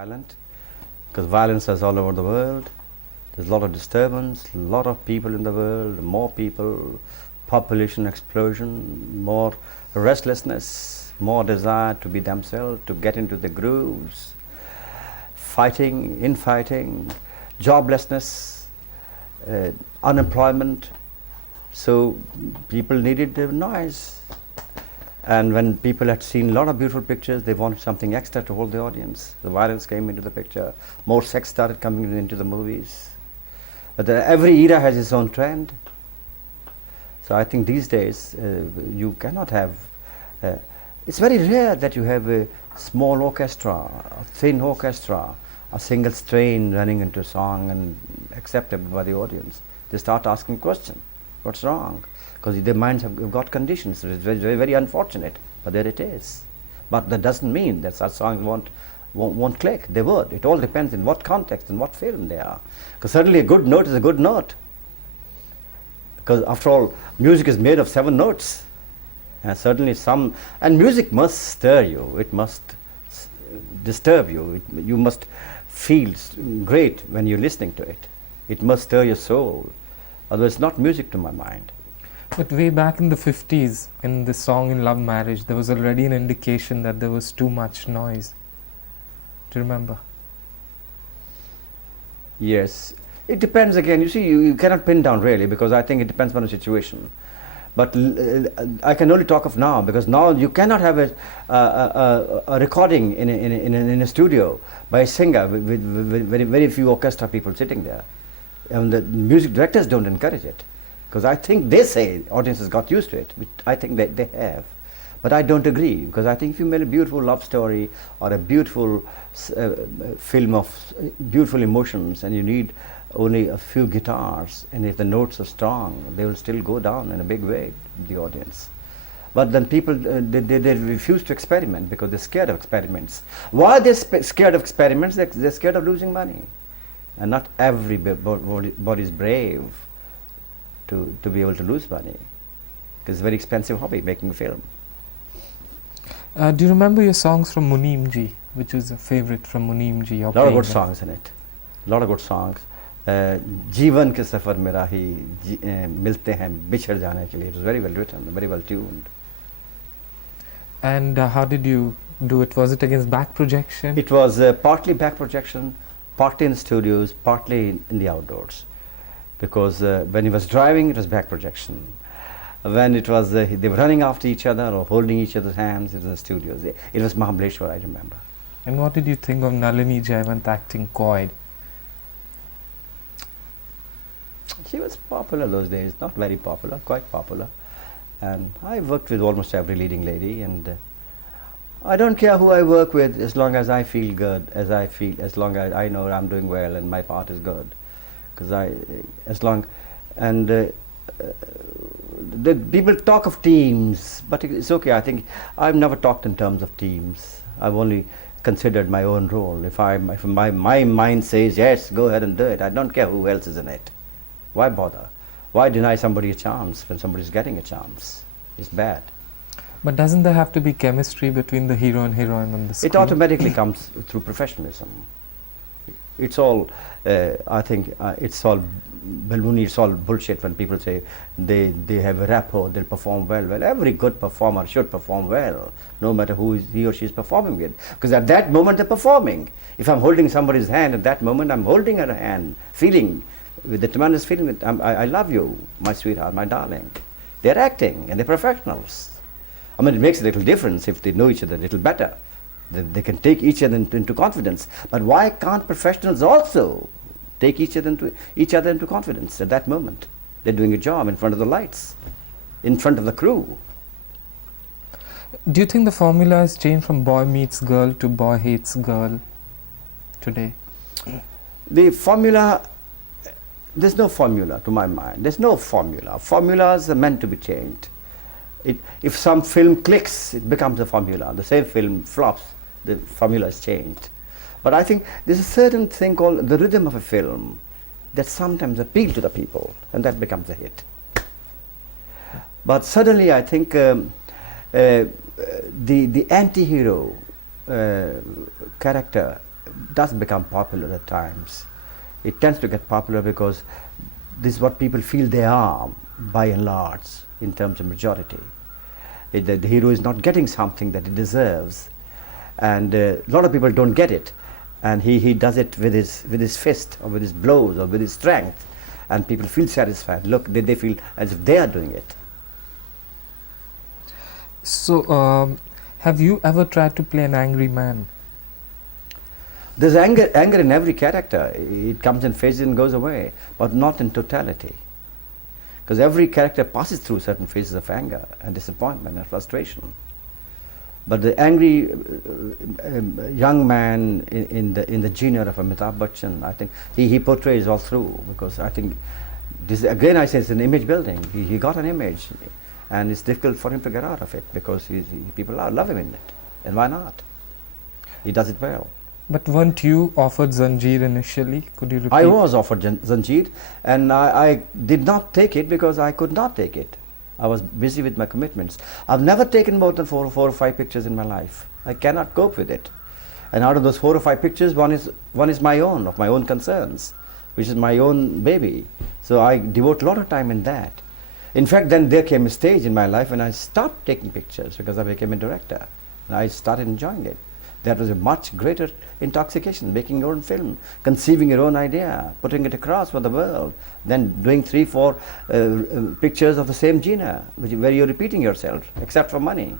violent, because violence is all over the world. There's a lot of disturbance, a lot of people in the world, more people, population explosion, more restlessness, more desire to be themselves, to get into the grooves, fighting, infighting, joblessness, unemployment. So people needed the noise. And when people had seen a lot of beautiful pictures, they wanted something extra to hold the audience. The violence came into the picture. More sex started coming into the movies. But every era has its own trend. So I think these days you cannot have, it's very rare that you have a small orchestra, a thin orchestra, a single strain running into a song and accepted by the audience. They start asking questions. What's wrong? Because their minds have got conditions. It's very, very, very unfortunate, but there it is. But that doesn't mean that such songs won't click. They would. It all depends in what context and what film they are. Because certainly a good note is a good note. Because after all, music is made of 7 notes. And certainly and music must stir you. It must disturb you. You must feel great when you're listening to it. It must stir your soul. Otherwise, it's not music to my mind. But way back in the 50s, in the song In Love Marriage, there was already an indication that there was too much noise. Do you remember? Yes. It depends again. You see, you cannot pin down really, because I think it depends on the situation. But I can only talk of now, because now you cannot have a recording in a studio by a singer with very, very few orchestra people sitting there. And the music directors don't encourage it. Because I think they say audiences got used to it, which I think that they have. But I don't agree, because I think if you made a beautiful love story or a beautiful film of beautiful emotions and you need only a few guitars, and if the notes are strong, they will still go down in a big way, the audience. But then people, they refuse to experiment because they're scared of experiments. Why are they scared of experiments? They're scared of losing money. And not everybody is brave to be able to lose money. Because it's a very expensive hobby, making a film. Do you remember your songs from Muneemji, which is a favorite from Muneemji? A lot of good songs in it. A lot of good songs. जीवन के सफर में राही मिलते हैं बिछड़ जाने के लिए. It was very well written, very well tuned. And how did you do it? Was it against back projection? It was partly back projection, partly in the studios, partly in the outdoors. Because when he was driving, it was back projection. When it was, they were running after each other or holding each other's hands, it was in the studios. It was Mahabaleshwar, I remember. And what did you think of Nalini Jayawant acting Coyd? She was popular those days, not very popular, quite popular. And I worked with almost every leading lady, and I don't care who I work with as long as I feel good, as long as I know I'm doing well and my part is good. Because the people talk of teams, but it's okay. I think I've never talked in terms of teams. I've only considered my own role. If my mind says yes, go ahead and do it. I don't care who else is in it. Why bother? Why deny somebody a chance when somebody's getting a chance? It's bad. But doesn't there have to be chemistry between the hero and heroine on the screen? It automatically comes through professionalism. It's all, I think, it's all baloney, it's all bullshit when people say they have a rapport, they'll perform well. Well, every good performer should perform well, no matter who he or she is performing with. Because at that moment they're performing. If I'm holding somebody's hand, at that moment I'm holding her hand, feeling, with the tremendous feeling that I love you, my sweetheart, my darling. They're acting and they're professionals. I mean, it makes a little difference if they know each other a little better. They can take each other into confidence. But why can't professionals also take each other into confidence at that moment? They're doing a job in front of the lights, in front of the crew. Do you think the formula has changed from boy meets girl to boy hates girl today? The formula, there's no formula to my mind. There's no formula. Formulas are meant to be changed. If some film clicks, it becomes a formula. The same film flops, the formula is changed. But I think there's a certain thing called the rhythm of a film that sometimes appeals to the people, and that becomes a hit. But suddenly I think the anti-hero character does become popular at times. It tends to get popular because this is what people feel they are, by and large, in terms of majority. The hero is not getting something that he deserves, and a lot of people don't get it, and he does it with his fist, or with his blows, or with his strength, and people feel satisfied. Look, they feel as if they are doing it. So, have you ever tried to play an angry man? There's anger in every character. It comes in phases and goes away, but not in totality. Because every character passes through certain phases of anger and disappointment and frustration. But the angry young man in the genre of Amitabh Bachchan, I think he portrays all through, because I think this, again I say, it's an image building. He got an image, and it's difficult for him to get out of it, because people love him in it, and why not? He does it well. But weren't you offered Zanjeer initially? Could you repeat? I was offered Zanjeer, and I did not take it because I could not take it. I was busy with my commitments. I've never taken more than four or five pictures in my life. I cannot cope with it. And out of those 4 or 5 pictures, one is my own, of my own concerns, which is my own baby. So I devote a lot of time in that. In fact, then there came a stage in my life when I stopped taking pictures because I became a director, and I started enjoying it. That was a much greater intoxication, making your own film, conceiving your own idea, putting it across for the world, then doing 3, 4 pictures of the same genre, where you're repeating yourself, except for money.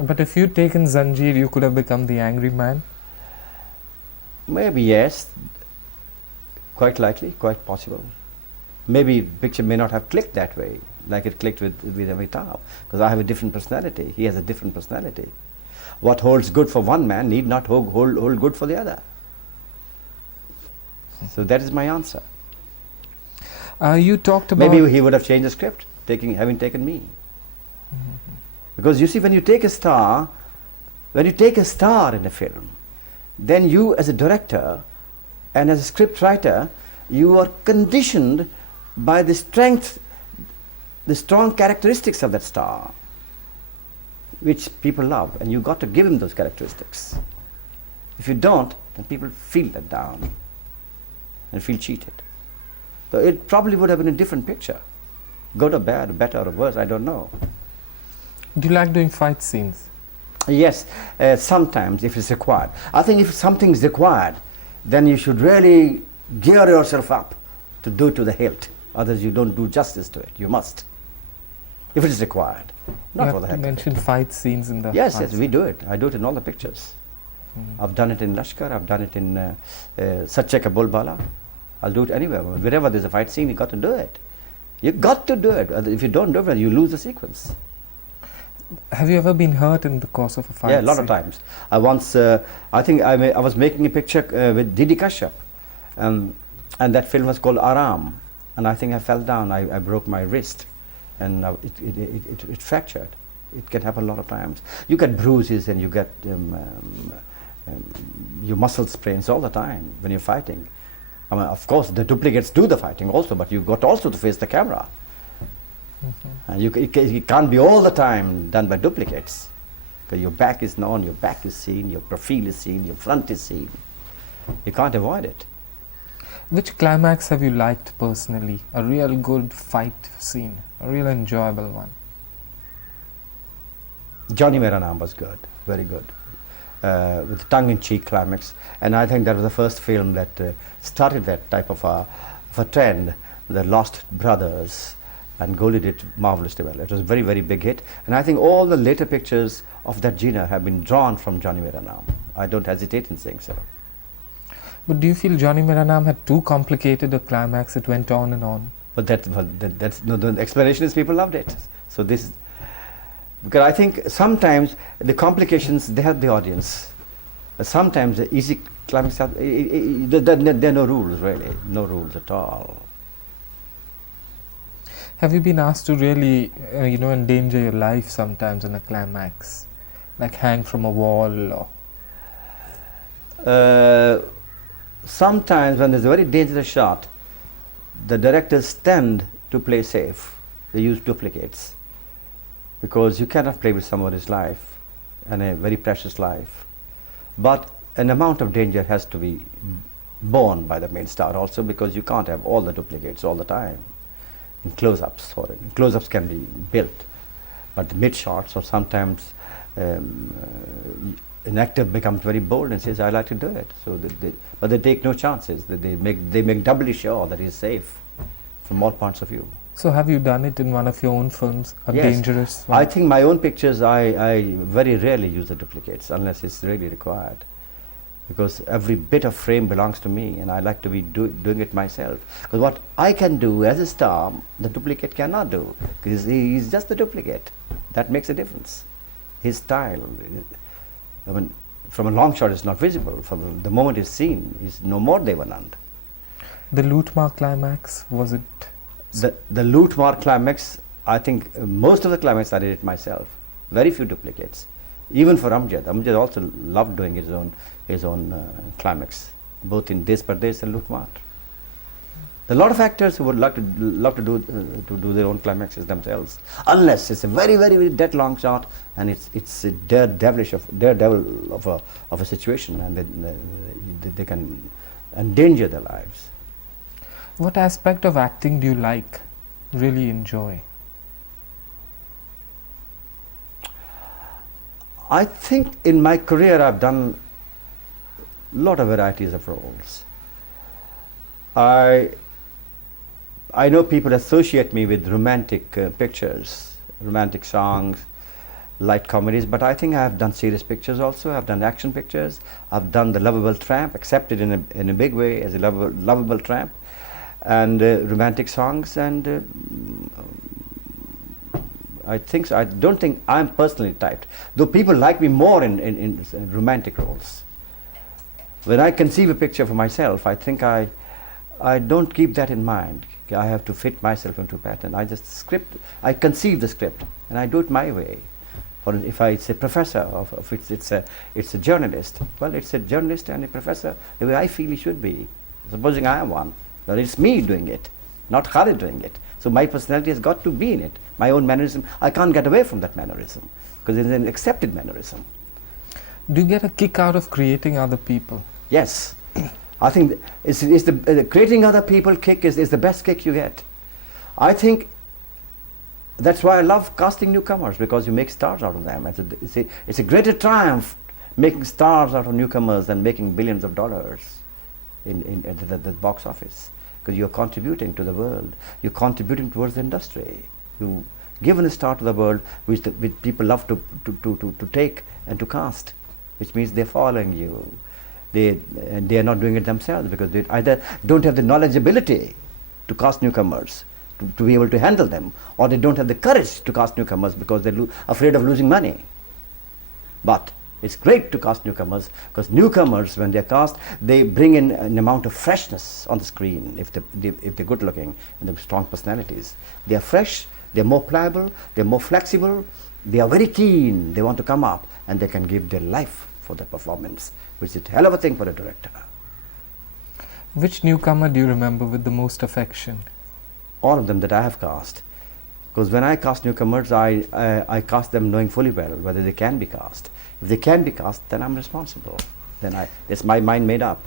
But if you'd taken Zanjeer, you could have become the angry man? Maybe yes, quite likely, quite possible. Maybe picture may not have clicked that way, like it clicked with Amitabh, because I have a different personality, he has a different personality. What holds good for one man need not hold good for the other. So that is my answer. You talked about... Maybe he would have changed the script, having taken me. Because you see, when you take a star in a film, then you as a director and as a script writer, you are conditioned by the strong characteristics of that star, which people love, and you got to give him those characteristics. If you don't, then people feel let down and feel cheated. So it probably would have been a different picture. Good or bad, better or worse, I don't know. Do you like doing fight scenes? Yes, sometimes if it's required. I think if something's required, then you should really gear yourself up to do it to the hilt. Otherwise you don't do justice to it. You must. If it is required. Not for the heck of it. You mentioned fight scenes in the... Yes, we do it. I do it in all the pictures. I've done it in Lashkar, I've done it in Sache Ka Bolbala. I'll do it anywhere. Wherever there's a fight scene, you got to do it. You got to do it. If you don't do it, you lose the sequence. Have you ever been hurt in the course of a fight? Yeah, a lot of times. I once, I think I was making a picture with Didi Kashyap, and that film was called Aram, and I think I fell down. I broke my wrist, and it fractured. It can happen a lot of times. You get bruises and you get your muscle sprains all the time when you're fighting. I mean, of course, the duplicates do the fighting also, but you've got also to face the camera. And it can't be all the time done by duplicates, because your back is known, your back is seen, your profile is seen, your front is seen. You can't avoid it. Which climax have you liked personally? A real good fight scene, a real enjoyable one? Johnny Mera Naam was good, very good, with tongue-in-cheek climax, and I think that was the first film that started that type of a trend, the Lost Brothers, and Goli did marvelously well. It was a very, very big hit, and I think all the later pictures of that genre have been drawn from Johnny Mera Naam. I don't hesitate in saying so. But do you feel Johnny Mera Naam had too complicated a climax? It went on and on. But that's no, the explanation is people loved it. So this, because I think sometimes the complications, they help the audience. But sometimes the easy climax, there are no rules really, no rules at all. Have you been asked to really, endanger your life sometimes in a climax, like hang from a wall or? Sometimes when there's a very dangerous shot, the directors tend to play safe. They use duplicates, because you cannot play with somebody's life and a very precious life. But an amount of danger has to be borne by the main star also, because you can't have all the duplicates all the time. In close-ups, close-ups can be built, but the mid shots, or sometimes an actor becomes very bold and says, "I like to do it." So, but they take no chances. They make doubly sure that he's safe from all points of view. So have you done it in one of your own films, a Yes. dangerous one? I think my own pictures, I very rarely use the duplicates unless it's really required, because every bit of frame belongs to me, and I like to be doing it myself. Because what I can do as a star, the duplicate cannot do, because he's just the duplicate. That makes a difference. His style, I mean, from a long shot, it's not visible. From the moment it's seen, he's no more Dev Anand. The Lootmark climax, was it? The Lootmark climax, I think most of the climax I did it myself. Very few duplicates. Even for Amjad. Amjad also loved doing his own climax, both in Des Pardes and Lootmark. There are a lot of actors who would love to do their own climaxes themselves, unless it's a very, very, very dead long shot and it's a daredevil of a situation, and they can endanger their lives. What aspect of acting do you like, really enjoy? I think in my career I've done a lot of varieties of roles. I know people associate me with romantic pictures, romantic songs, light comedies, but I think I have done serious pictures also. I've done action pictures. I've done The Lovable Tramp, accepted in a big way as a lovable tramp, and romantic songs, and I think so. I don't think I'm personally typed, though people like me more in romantic roles. When I conceive a picture for myself, I think I don't keep that in mind. I have to fit myself into a pattern. I conceive the script and I do it my way. For if it's a professor, or if it's a journalist, well, it's a journalist and a professor the way I feel he should be. Supposing I am one, well, it's me doing it, not Khalid doing it. So my personality has got to be in it. My own mannerism, I can't get away from that mannerism, because it's an accepted mannerism. Do you get a kick out of creating other people? Yes. I think it's the creating other people kick is the best kick you get. I think that's why I love casting newcomers, because you make stars out of them. It's a greater triumph making stars out of newcomers than making billions of dollars in the box office, because you're contributing to the world. You're contributing towards the industry. You've given a star to the world which people love to take and to cast, which means they're following you. They are not doing it themselves, because they either don't have the knowledgeability to cast newcomers, to be able to handle them, or they don't have the courage to cast newcomers because they're afraid of losing money. But it's great to cast newcomers, because newcomers, when they're cast, they bring in an amount of freshness on the screen if they're good looking and they have strong personalities. They are fresh, they're more pliable, they're more flexible, they are very keen, they want to come up, and they can give their life for the performance, which is a hell of a thing for a director. Which newcomer do you remember with the most affection? All of them that I have cast. Because when I cast newcomers, I cast them knowing fully well whether they can be cast. If they can be cast, then I'm responsible. Then it's my mind made up.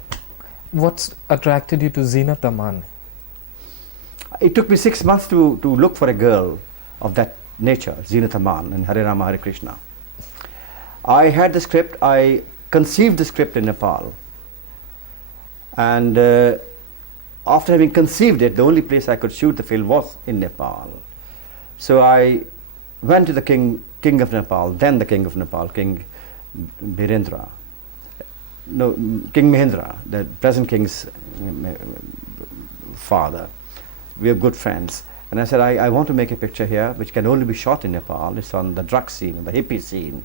What's attracted you to Zeenat Aman? It took me 6 months to look for a girl of that nature, Zeenat Aman and Hare Rama Hare Krishna. I had the script, I conceived the script in Nepal. And after having conceived it, the only place I could shoot the film was in Nepal. So I went to the king of Nepal, then the king of Nepal, King Birendra. No, King Mahendra, the present king's father. We are good friends. And I said, I want to make a picture here which can only be shot in Nepal. It's on the drug scene, the hippie scene.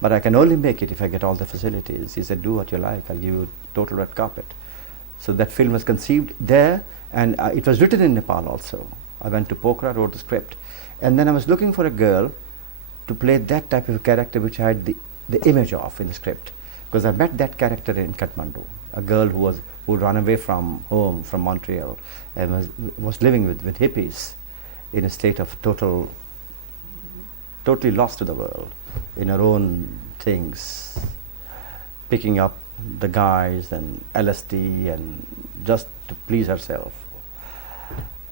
But I can only make it if I get all the facilities. He said, do what you like, I'll give you total red carpet. So that film was conceived there, and it was written in Nepal also. I went to Pokhara, wrote the script. And then I was looking for a girl to play that type of a character which I had the image of in the script. Because I met that character in Kathmandu, a girl who ran away from home, from Montreal, and was living with hippies in a state of totally lost to the world, in her own things, picking up the guys and LSD and just to please herself.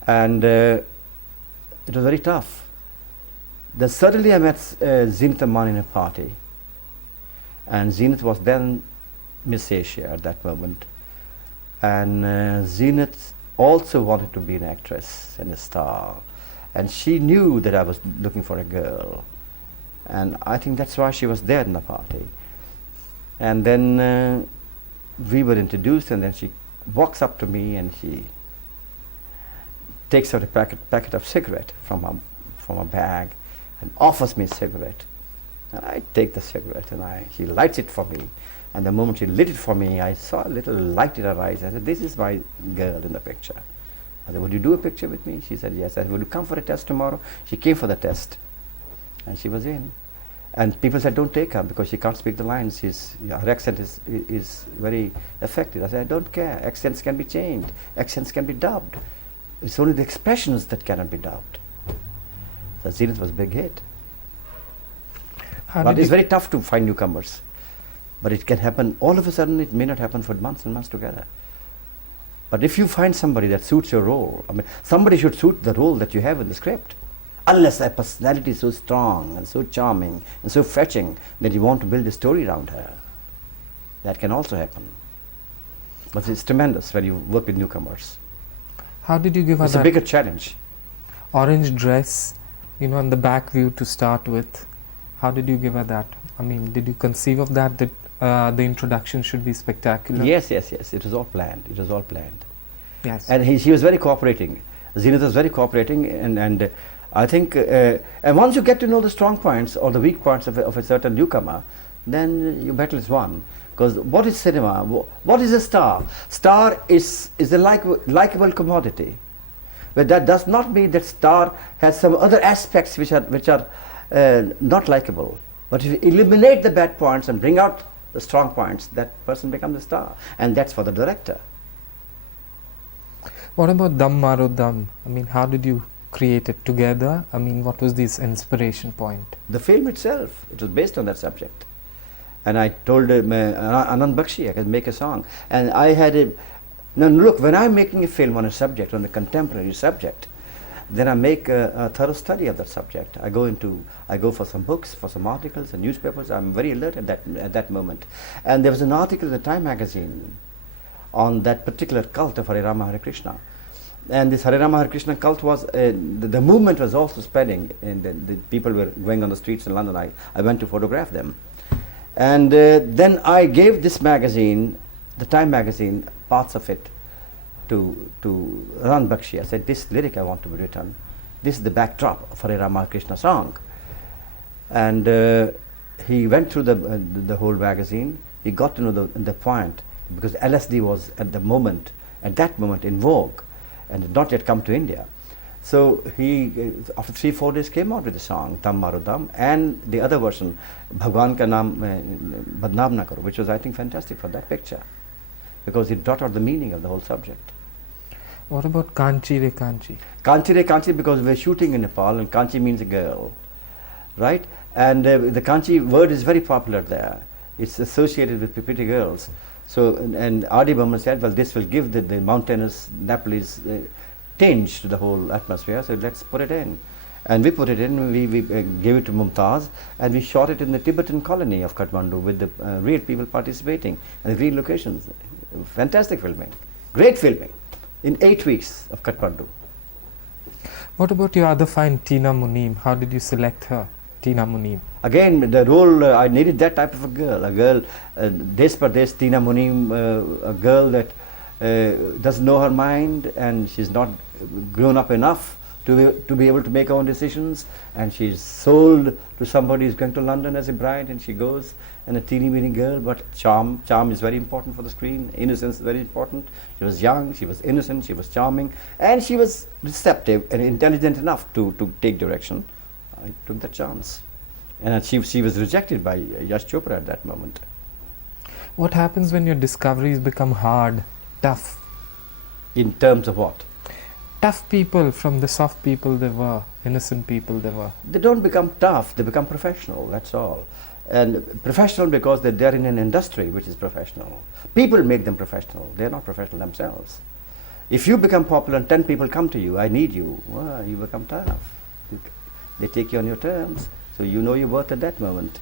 And it was very tough. Then suddenly I met Zenith Aman in a party, and Zenith was then Miss Asia at that moment, and Zenith also wanted to be an actress and a star, and she knew that I was looking for a girl, and I think that's why she was there in the party. And then we were introduced, and then she walks up to me and she takes out a packet of cigarette from a bag and offers me a cigarette. And I take the cigarette and she lights it for me. And the moment she lit it for me, I saw a little light in her eyes. I said, "This is my girl in the picture." I said, "Would you do a picture with me?" She said, "Yes." I said, "Would you come for a test tomorrow?" She came for the test, and she was in. And people said, "Don't take her because she can't speak the lines. Her accent is very effective." I said, "I don't care. Accents can be changed. Accents can be dubbed. It's only the expressions that cannot be dubbed." So Zenith was a big hit. But it's very tough to find newcomers. But it can happen all of a sudden. It may not happen for months and months together. But if you find somebody that suits your role, I mean, somebody should suit the role that you have in the script. Unless their personality is so strong and so charming and so fetching that you want to build a story around her. That can also happen. But it's tremendous when you work with newcomers. How did you give her It's a that bigger challenge. orange dress, and the back view to start with? How did you give her that? I mean, did you conceive of that the introduction should be spectacular? Yes. It was all planned. Yes. And she was very cooperating. Zenith was very cooperating, and I think, and once you get to know the strong points or the weak points of a certain newcomer, then your battle is won. Because what is cinema? What is a star? Star is a likable commodity. But that does not mean that star has some other aspects which are not likable. But if you eliminate the bad points and bring out the strong points, that person becomes a star. And that's for the director. What about Dam Maro Dam? I mean, how did you create it together? I mean, what was this inspiration point? The film itself, it was based on that subject. And I told Anand Bakshi I could make a song. And I had now look, when I'm making a film on a subject, on a contemporary subject, then I make a thorough study of that subject. I go for some books, for some articles and newspapers. I'm very alert at that moment. And there was an article in the Time magazine on that particular cult of Hare Rama Hare Krishna. And this Hare Rama Hare Krishna cult was, the movement was also spreading, and the people were going on the streets in London. I went to photograph them. And then I gave this magazine, the Time magazine, parts of it to Anand Bakshi. I said, "This lyric I want to be written. This is the backdrop of Hare Rama Hare Krishna song." And he went through the whole magazine. He got to know the point, because LSD was at that moment in vogue and had not yet come to India. So he, after 3-4 days, came out with the song Dam Maro Dam, and the other version, Bhagwan Ka Naam Badnaam Na Karo, which was, I think, fantastic for that picture, because it brought out the meaning of the whole subject. What about Kanchi Re Kanchi? Kanchi Re Kanchi, because we're shooting in Nepal, and Kanchi means a girl, right? And the Kanchi word is very popular there. It's associated with pretty girls. So, and R.D. Burman said, well, this will give the mountainous Nepalese tinge to the whole atmosphere, so let's put it in. And we put it in, we gave it to Mumtaz, and we shot it in the Tibetan colony of Kathmandu with the real people participating and the real locations. Fantastic filming, great filming, in 8 weeks of Kathmandu. What about your other fine, Tina Muneem? How did you select her, Tina Muneem? Again, the role, I needed that type of a girl, Des par Des, Tina Muneem, a girl that doesn't know her mind, and she's not grown up enough to be able to make her own decisions, and she's sold to somebody who's going to London as a bride, and she goes, and a teeny weeny girl, but charm is very important for the screen, innocence is very important. She was young, she was innocent, she was charming, and she was receptive and intelligent enough to take direction. I took that chance, and she was rejected by Yash Chopra at that moment. What happens when your discoveries become hard, tough? In terms of what? Tough people from the soft people they were, innocent people they were. They don't become tough, they become professional, that's all. And professional because they're in an industry which is professional. People make them professional. They're not professional themselves. If you become popular and 10 people come to you, I need you, well, you become tough. They take you on your terms. So you know your worth at that moment.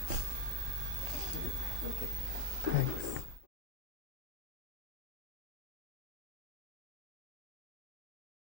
Thanks.